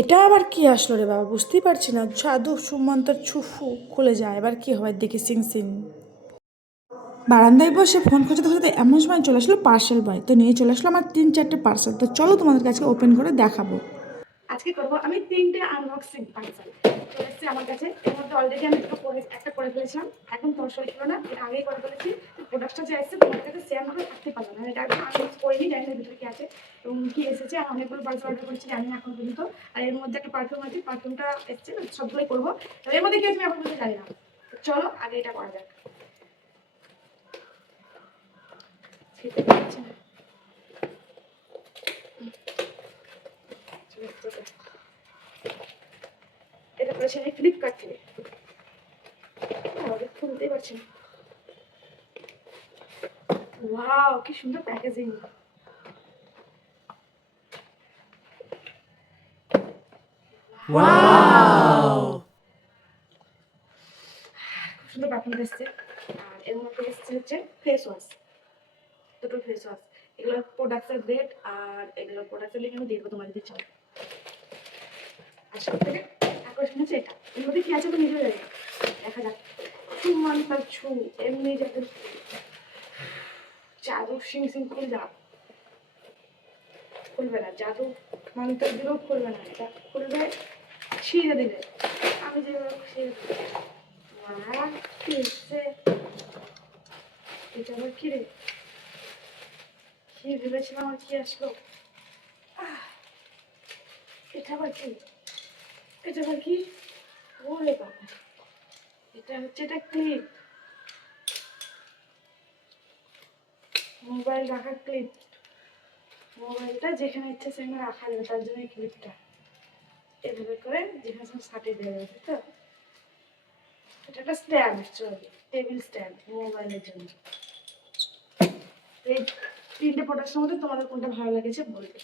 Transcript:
এটা আবার কি আসলো রে বাবা, বুঝতেই পারছি না। সাধু সুমন্তর ছুফু খুলে যায়, এবার কি হয় দেখি। সিং সিং বারান্দায় বসে ফোন খুঁজতে খুঁজতে এমন সময় চলে আসলো পার্সেল বয়। তো নিয়ে চলে আসলো আমার 3-4টে পার্সেল। তো চলো তোমাদের কাছে ওপেন করে দেখাবো। আজকে করবো আমি 3টে আনবক্সিং পার্সেল চলে এসেছে আমার কাছে। এর মধ্যে অলরেডি আমি একটা করে ফেলেছিলাম, এখন তোমার শরীর ছিল না, এটা আগেই করে ফেলেছি। প্রোডাক্টটা যে এসেছে তোমার কাছে শেয়ার না করে থাকতে পারবো না, এটা একদম আনবক্স করিনি, জানি না ভিতরে কি আছে এবং কি এসেছে। আমি অনেকগুলো পার্সেল অর্ডার করেছি, জানি না এখন পর্যন্ত। আর এর মধ্যে একটা পারফিউম আছে, পারফিউমটা এসেছে, সবগুলোই করবো। তো এর মধ্যে কি আছে আমি এখন পর্যন্ত জানি না। চলো আগে এটা করা যাক। এটা করেছি আমি ফ্লিপকার্ট থেকে, খুলতেই পারছি না। ওয়াও কি সুন্দর প্যাকেজিং, ওয়াও খুব সুন্দর প্যাকেজিং এসেছে। আর এর মধ্যে এসেছে হচ্ছে ফেস ওয়াশ, দুটো ফেস ওয়াশ। এগুলোর প্রোডাক্টের রেট আর এগুলোর প্রোডাক্টের লিঙ্ক আমি দিয়ে দেবো তোমাদের দিচ্ছি। আর সব থেকে আকর্ষণ হচ্ছে এটা, এর মধ্যে কি আছে আমি নিজেও জানি না, দেখা যাক। সুমান তার ছু এমনি যাদের জাদু সিং সিং খুলে যাও, খুলবে না। জাদু মন্ত্র দিলেও খুলবে না, এটা খুলবে ছিঁড়ে দিলে। আমি যেভাবে ছিঁড়ে দিলে কি হচ্ছে এটা আবার কি রে, কি ভেবেছিলাম আর কি আসলো। এটা আবার কি, এটা আবার কি, ওরে বাবা, এটা হচ্ছে এটা ক্লিপ, মোবাইল রাখার ক্লিপ। মোবাইলটা যেখানে ইচ্ছে সেখানে রাখা যাবে, তার জন্য এই ক্লিপটা এভাবে করে যেখানে সব সাটিয়ে দেওয়া যাবে। তো এটা একটা স্ট্যান্ড, চলবে টেবিল স্ট্যান্ড মোবাইলের জন্য। এই 3টে প্রোডাক্টের মধ্যে তোমাদের কোনটা ভালো লেগেছে বলবে।